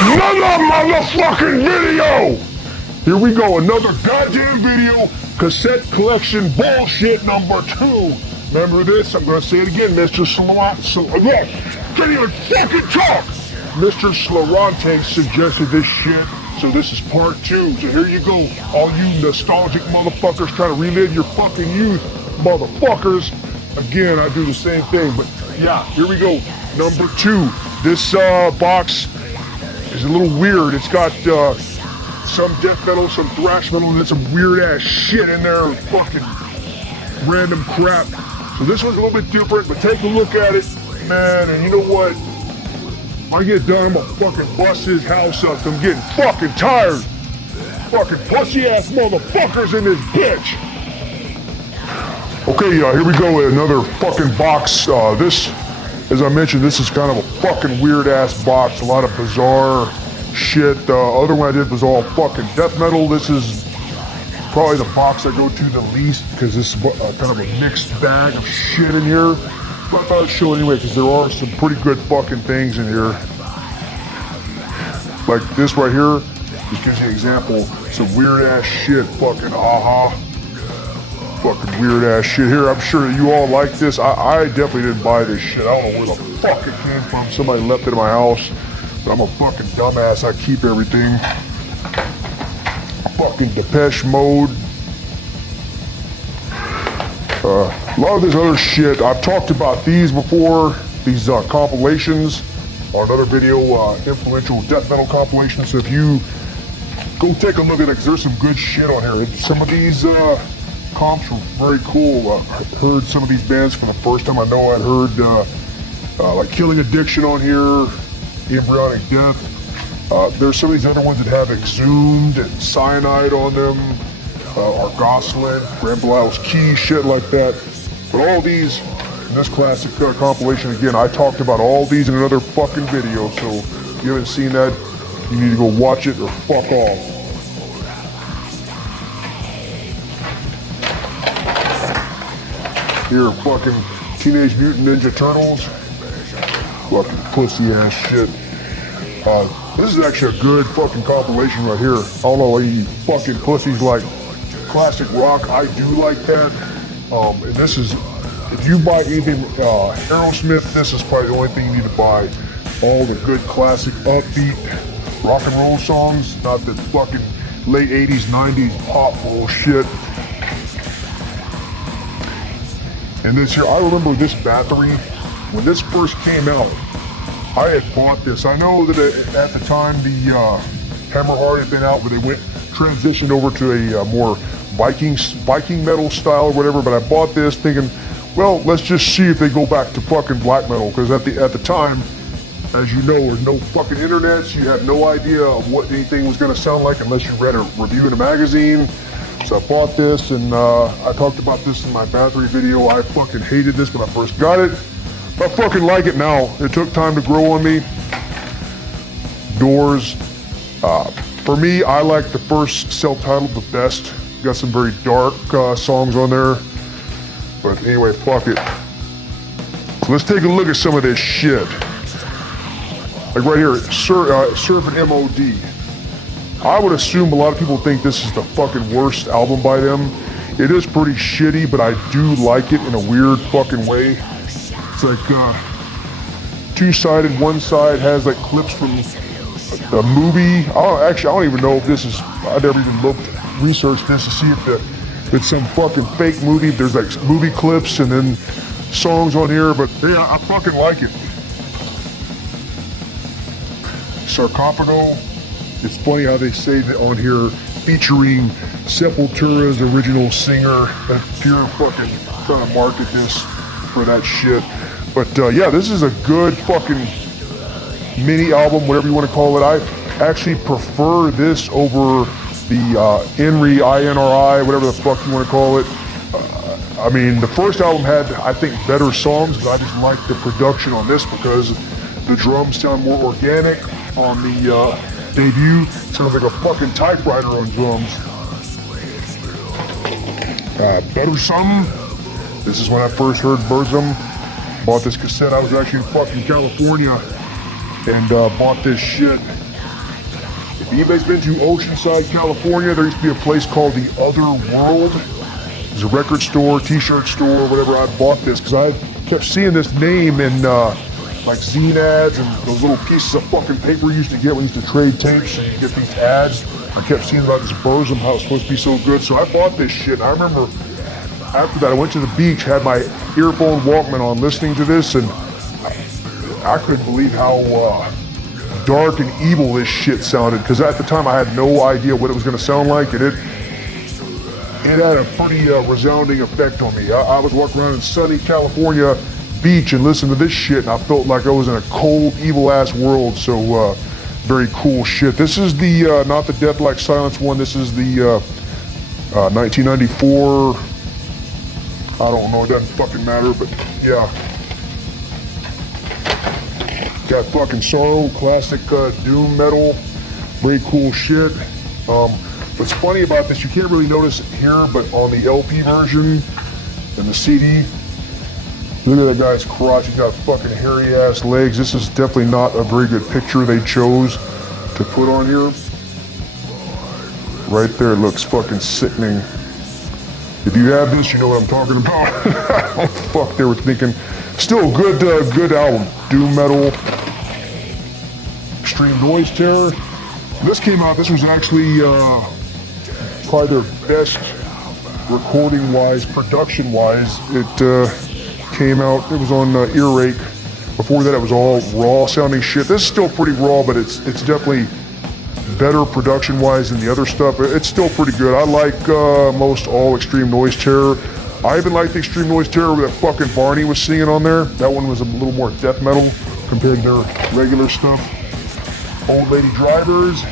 another motherfucking video! Here we go, another goddamn video. Cassette collection bullshit number 2. Remember this? I'm gonna say it again, Mr. Can't even fucking talk! Mr. Slorante suggested this shit, so this is part 2. So here you go, all you nostalgic motherfuckers trying to relive your fucking youth, motherfuckers. Again, I do the same thing, but yeah, here we go. Number 2. This box is a little weird. It's got some death metal, some thrash metal, and then some weird ass shit in there. Fucking random crap. So this one's a little bit different, but take a look at it, man. And you know what? When I get done, I'm gonna fucking bust his house up. I'm getting fucking tired. Fucking pussy ass motherfuckers in this bitch. Okay, here we go with another fucking box. This, as I mentioned, this is kind of a fucking weird ass box. A lot of bizarre shit. The other one I did was all fucking death metal. This is probably the box I go to the least because this is kind of a mixed bag of shit in here. But I thought I'd show anyway because there are some pretty good fucking things in here. Like this right here, just gives you an example. Some weird ass shit, fucking fucking weird ass shit here. I'm sure that you all like this. I definitely didn't buy this shit. I don't know where the fuck it came from. Somebody left it in my house. But I'm a fucking dumbass. I keep everything. Fucking Depeche Mode. A lot of this other shit. I've talked about these before. These compilations. On another video, influential death metal compilations. So if you go take a look at it, because there's some good shit on here. Some of these comps were very cool. I heard some of these bands from the first time. I know I'd heard like Killing Addiction on here, Embryonic Death. There's some of these other ones that have Exhumed and Cyanide on them, Argosylin, Grand Belial's Key, shit like that. But all these, in this classic compilation, again, I talked about all these in another fucking video, so if you haven't seen that, you need to go watch it or fuck off. Here, fucking Teenage Mutant Ninja Turtles. Fucking pussy ass shit. This is actually a good fucking compilation right here. I don't know, you fucking pussies like classic rock. I do like that. And this is, if you buy anything Aerosmith, this is probably the only thing you need to buy. All the good classic upbeat rock and roll songs, not the fucking late 80s, 90s pop bullshit. And this here, I remember this battery, when this first came out, I had bought this. I know that at the time the Hammerheart had been out, but they transitioned over to a more Viking metal style or whatever, but I bought this thinking, well, let's just see if they go back to fucking black metal, because at the time, as you know, there's no fucking internet, so you had no idea of what anything was going to sound like unless you read a review in a magazine. So I bought this, and I talked about this in my battery video. I fucking hated this when I first got it. I fucking like it now. It took time to grow on me. Doors. For me, I like the first self-titled the best. Got some very dark songs on there. But anyway, fuck it. So let's take a look at some of this shit. Like right here, Servant MOD. I would assume a lot of people think this is the fucking worst album by them. It is pretty shitty, but I do like it in a weird fucking way. It's like two-sided. One side has like clips from a movie. I don't even know if this is, I never even researched this to see if it's some fucking fake movie. There's like movie clips and then songs on here, but yeah, I fucking like it. Sarcophago. It's funny how they say that on here, featuring Sepultura's original singer. That's pure fucking trying to market this for that shit. But yeah, this is a good fucking mini album, whatever you want to call it. I actually prefer this over the INRI, whatever the fuck you want to call it. I mean, the first album had, I think, better songs, but I just like the production on this because the drums sound more organic. On the debut, sounds like a fucking typewriter on drums. Better Something. This is when I first heard Burzum. Bought this cassette. I was actually in fucking California and bought this shit. If anybody's been to Oceanside, California, there used to be a place called the Other World. There's a record store, t-shirt store, whatever. I bought this because I kept seeing this name in like zine ads and those little pieces of fucking paper you used to get when you used to trade tapes and you get these ads. I kept seeing about this Burzum, how it's supposed to be so good. So I bought this shit. I remember after that I went to the beach, had my earphone Walkman on listening to this, and I couldn't believe how dark and evil this shit sounded, because at the time I had no idea what it was going to sound like, and it had a pretty resounding effect on me. I was walking around in sunny California beach and listening to this shit, and I felt like I was in a cold, evil-ass world, so very cool shit. This is the, not the Death Like Silence one, this is the 1994, I don't know, it doesn't fucking matter, but yeah. Got fucking Sorrow, classic doom metal, very cool shit. What's funny about this, you can't really notice it here, but on the LP version and the CD, look at that guy's crotch, he's got fucking hairy ass legs. This is definitely not a very good picture they chose to put on here. Right there, it looks fucking sickening. If you have this, you know what I'm talking about. What the fuck they were thinking. Still good, good album. Doom metal, extreme noise terror. This came out, this was actually probably their best recording-wise, production-wise. It came out, it was on Earache. Before that it was all raw sounding shit. This is still pretty raw, but it's definitely better production-wise than the other stuff. It's still pretty good. I like most all Extreme Noise Terror. I even like the Extreme Noise Terror that fucking Barney was singing on there. That one was a little more death metal compared to their regular stuff. Old Lady Drivers,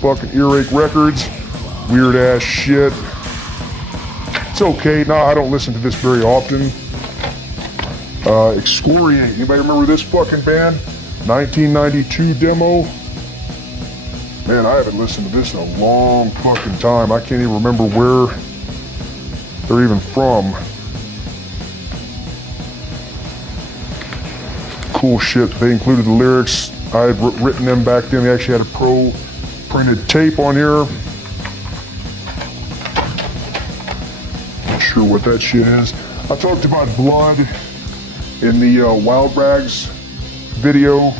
fucking Earache Records, weird ass shit. It's okay. No, I don't listen to this very often. Excoriate. Anybody remember this fucking band? 1992 demo. Man, I haven't listened to this in a long fucking time. I can't even remember where they're even from. Cool shit. They included the lyrics. I had written them back then. They actually had a pro printed tape on here. Not sure what that shit is. I talked about blood in the Wild Rags video.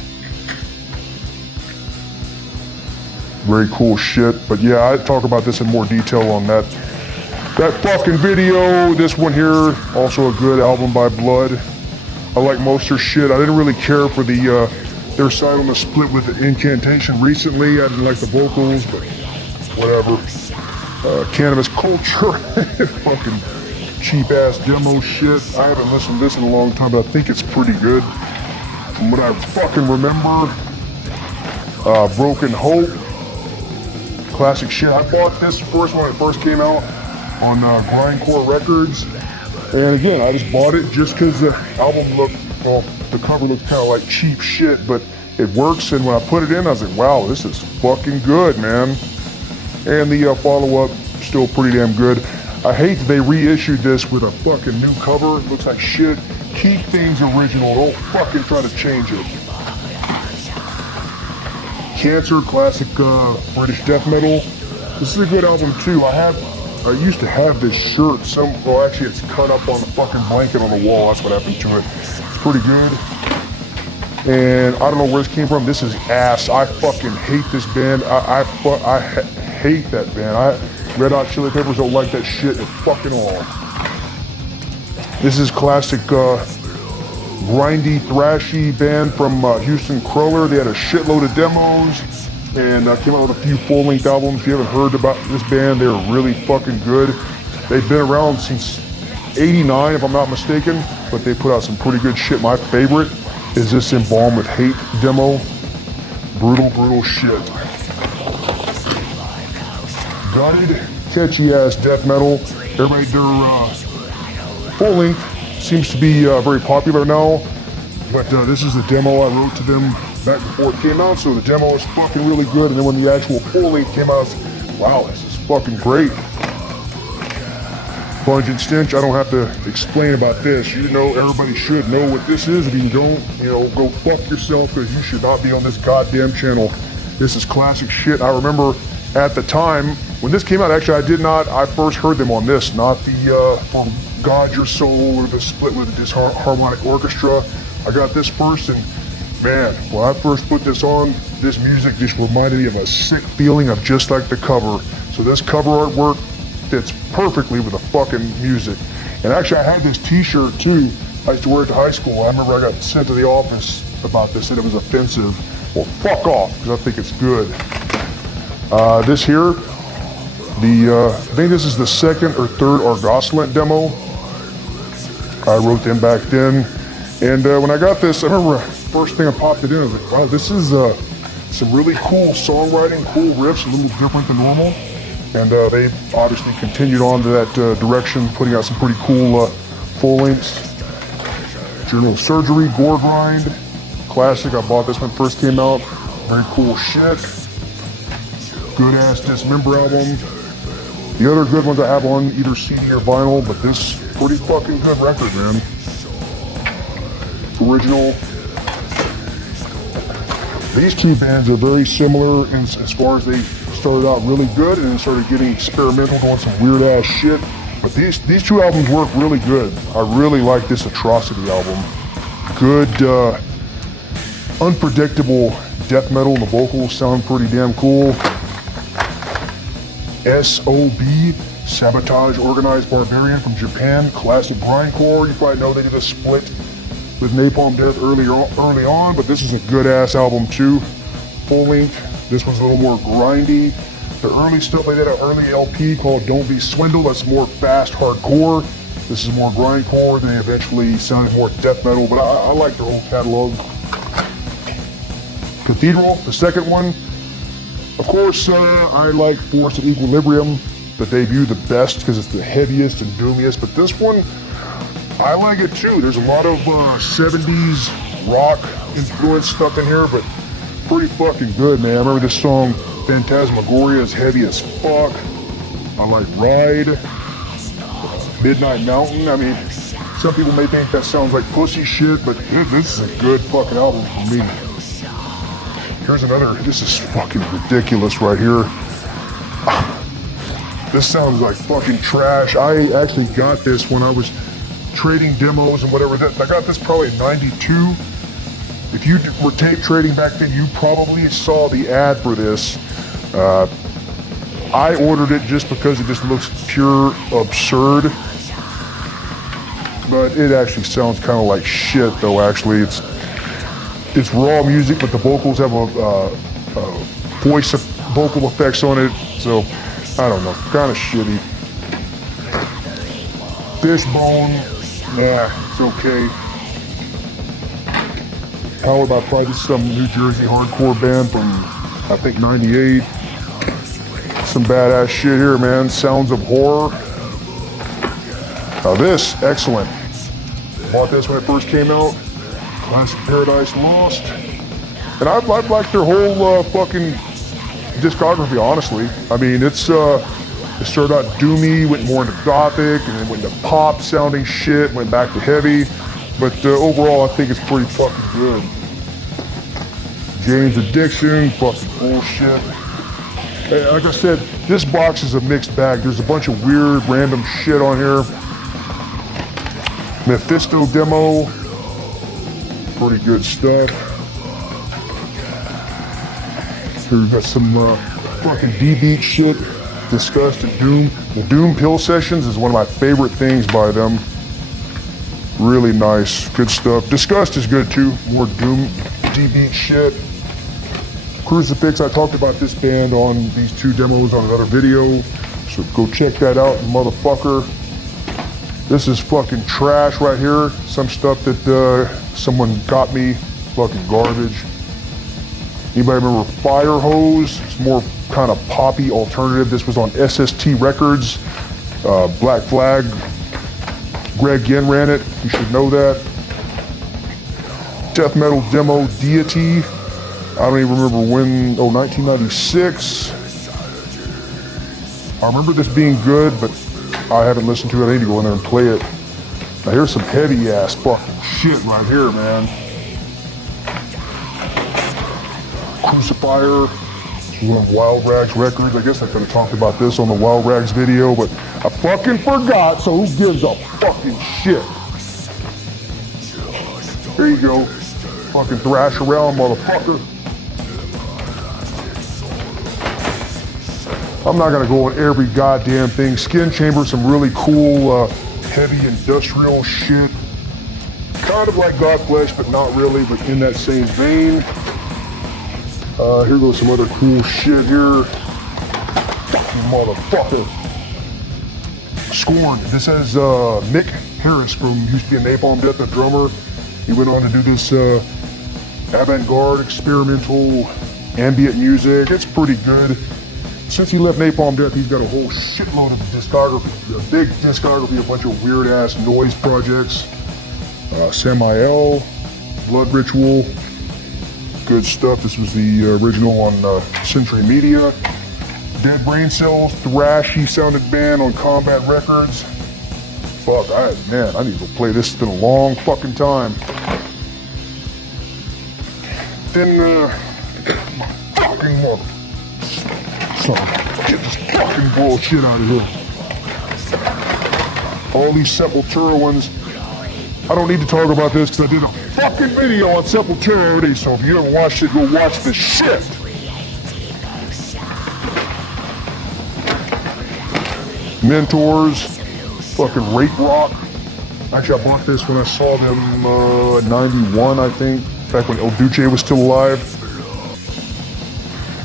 Very cool shit. But yeah, I talk about this in more detail on that fucking video. This one here, also a good album by Blood. I like most of their shit. I didn't really care for their side on the split with the Incantation recently. I didn't like the vocals, but whatever. Cannabis Culture, fucking cheap ass demo shit. I haven't listened to this in a long time, but I think it's pretty good. From what I fucking remember, Broken Hope, classic shit. I bought this first when it first came out on Grindcore Records, and again, I just bought it just because the album looked, well, the cover looked kind of like cheap shit, but it works, and when I put it in, I was like, wow, this is fucking good, man. And the follow-up, still pretty damn good. I hate that they reissued this with a fucking new cover. It looks like shit. Keep things original, don't fucking try to change it. Cancer, classic British death metal. This is a good album too. I used to have this shirt. Well, actually, it's cut up on the fucking blanket on the wall. That's what happened to it. It's pretty good. And I don't know where this came from. This is ass. I fucking hate this band. I hate that band. Red Hot Chili Peppers don't like that shit at fucking all. This is classic grindy, thrashy band from Houston Cruller. They had a shitload of demos and came out with a few full-length albums. If you haven't heard about this band, they're really fucking good. They've been around since '89, if I'm not mistaken, but they put out some pretty good shit. My favorite is this Embalmed with Hate demo. Brutal, brutal shit. Gutted, catchy-ass death metal. Everybody, their full-length seems to be very popular now, but this is the demo I wrote to them back before it came out, so the demo is fucking really good, and then when the actual full-length came out, I was like, wow, this is fucking great. Pungent Stench, I don't have to explain about this. You know, everybody should know what this is. If you don't, you know, go fuck yourself, because you should not be on this goddamn channel. This is classic shit. I remember at the time when this came out, actually I first heard them on this, not the from God Your Soul or the split with the Disharmonic Orchestra. I got this first, and man, when I first put this on, this music just reminded me of a sick feeling of just like the cover. So this cover artwork fits perfectly with the fucking music. And actually I had this t-shirt too. I used to wear it to high school. I remember I got sent to the office about this and it was offensive. Well, fuck off, because I think it's good. This here, I think this is the second or third Argosolent demo. I wrote them back then. And when I got this, I remember first thing I popped it in, I was like, wow, this is some really cool songwriting, cool riffs, a little different than normal. And they obviously continued on to that direction, putting out some pretty cool full lengths. General Surgery, Gore Grind, classic. I bought this when it first came out. Very cool shit. Good ass Dismember album. The other good ones I have on either CD or vinyl, but this pretty fucking good record, man. It's original. These two bands are very similar as far as they started out really good and then started getting experimental, doing some weird ass shit. But these two albums work really good. I really like this Atrocity album. Good, unpredictable death metal. The vocals sound pretty damn cool. SOB, Sabotage Organized Barbarian from Japan. Classic grindcore. You probably know they did a split with Napalm Death early on, but this is a good ass album too. Full length. This one's a little more grindy. The early stuff they did, an early LP called Don't Be Swindled, that's more fast hardcore. This is more grindcore. They eventually sounded more death metal, but I like their whole catalog. Cathedral, the second one. Of course, I like Force of Equilibrium, the debut, the best, because it's the heaviest and doomiest, but this one, I like it too. There's a lot of 70s rock influence stuff in here, but pretty fucking good, man. I remember this song, Phantasmagoria, is heavy as fuck. I like Ride, Midnight Mountain. I mean, some people may think that sounds like pussy shit, but this is a good fucking album for me. Here's another, this is fucking ridiculous right here. This sounds like fucking trash. I actually got this when I was trading demos and whatever. I got this probably in 92. If you were tape trading back then, you probably saw the ad for this. I ordered it just because it just looks pure absurd. But it actually sounds kind of like shit, though. Actually, it's raw music, but the vocals have a voice vocal effects on it. So I don't know, kind of shitty. Fishbone, nah, it's okay. Powered by probably some New Jersey hardcore band from, I think, 98. Some badass shit here, man. Sounds of Horror. Now this, excellent. Bought this when it first came out. Classic Paradise Lost. And I like their whole fucking discography, honestly. I mean, it started out doomy, went more into gothic, and then went into pop sounding shit, went back to heavy. But overall, I think it's pretty fucking good. Jane's Addiction, fucking bullshit. Like I said, this box is a mixed bag. There's a bunch of weird, random shit on here. Mephisto demo, pretty good stuff. Here we've got some fucking D-Beat shit. Disgust and Doom. The Doom Pill Sessions is one of my favorite things by them. Really nice, good stuff. Disgust is good too, more Doom, D-Beat shit. Crucifix, I talked about this band on these two demos on another video, so go check that out, motherfucker. This is fucking trash right here. Some stuff that someone got me, fucking garbage. Anybody remember Fire Hose? It's more kind of poppy alternative. This was on SST Records, Black Flag. Greg Ginn ran it, you should know that. Death metal demo Deity. I don't even remember when, 1996. I remember this being good, but I haven't listened to it. I need to go in there and play it. Now here's some heavy ass fucking shit right here, man. Crucifier, One of Wild Rags records. I guess I could have talked about this on the Wild Rags video, but I fucking forgot, so who gives a fucking shit? There you go. Fucking thrash around, motherfucker. I'm not gonna go on every goddamn thing. Skin Chamber, some really cool, heavy industrial shit. Kind of like Godflesh, but not really, but in that same vein. Here goes some other cool shit here. Motherfucker. Scorn. This has Mick Harris from used to be a Napalm Death, a drummer. He went on to do this avant-garde, experimental, ambient music. It's pretty good. Since he left Napalm Death, he's got a whole shitload of discography. A big discography, a bunch of weird-ass noise projects. Samael, Blood Ritual. Good stuff. This was the original on Century Media. Dead Brain Cells, Thrash, he sounded band on Combat Records. Fuck, man, I need to go play this. It's been a long fucking time. Then, fucking mother. So, get this fucking bullshit out of here. All these Sepultura ones. I don't need to talk about this because I did a fucking video on Sepultura already, so if you haven't watched it, go watch this shit. Mentors, fucking Rate Rock. Actually, I bought this when I saw them in 91, I think, back when El Duce was still alive.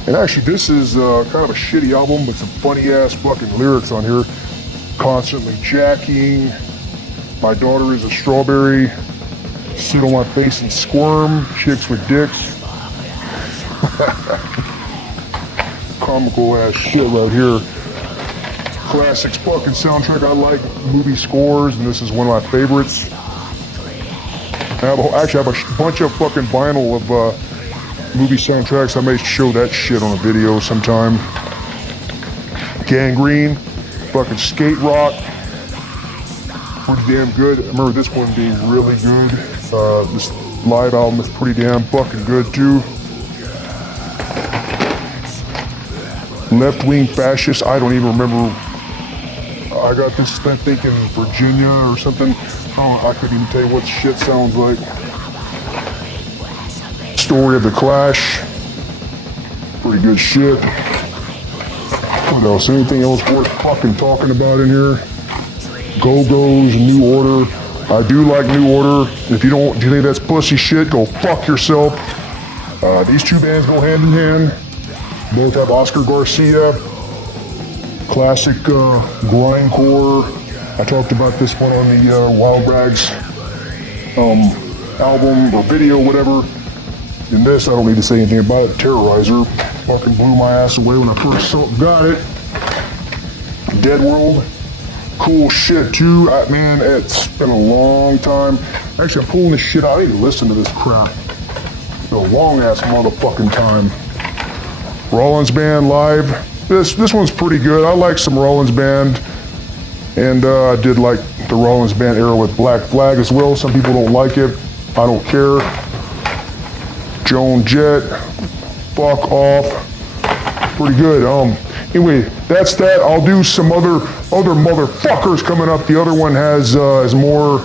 And actually, this is kind of a shitty album, but some funny-ass fucking lyrics on here. Constantly jacking. My daughter is a strawberry. Sit on my face and squirm. Chicks with dicks. Comical ass shit right here. Classics fucking soundtrack. I like movie scores, and this is one of my favorites. I have a bunch of fucking vinyl of movie soundtracks. I may show that shit on a video sometime. Gangrene. Fucking Skate Rock. Pretty damn good. I remember this one being really good. This live album is pretty damn fucking good too. Left Wing Fascist. I don't even remember. I got this, I think, in Virginia or something. Oh, I couldn't even tell you what the shit sounds like. Story of the Clash. Pretty good shit. What else? Anything else worth fucking talking about in here? Go-Go's, New Order. I do like New Order. If you don't, do you think that's pussy shit? Go fuck yourself. These two bands go hand in hand. Both have Oscar Garcia. Classic grindcore. I talked about this one on the Wild Rags album or video, whatever. And this, I don't need to say anything about it. Terrorizer fucking blew my ass away when I first got it. Dead World. Cool shit too. Man, it's been a long time. Actually, I'm pulling this shit out. I need to listen to this crap. It's been a long ass motherfucking time. Rollins Band live. This one's pretty good. I like some Rollins Band. And I did like the Rollins Band era with Black Flag as well. Some people don't like it. I don't care. Joan Jett. Fuck off. Pretty good. Anyway, that's that. I'll do some other motherfuckers coming up. The other one has more.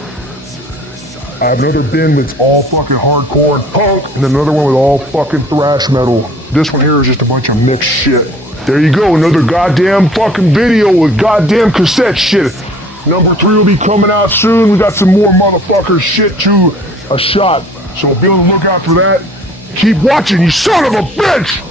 I have another bin that's all fucking hardcore and punk, and then another one with all fucking thrash metal. This one here is just a bunch of mixed shit. There you go, another goddamn fucking video with goddamn cassette shit. Number 3 will be coming out soon. We got some more motherfucker shit to a shot. So be on the lookout for that. Keep watching, you son of a bitch!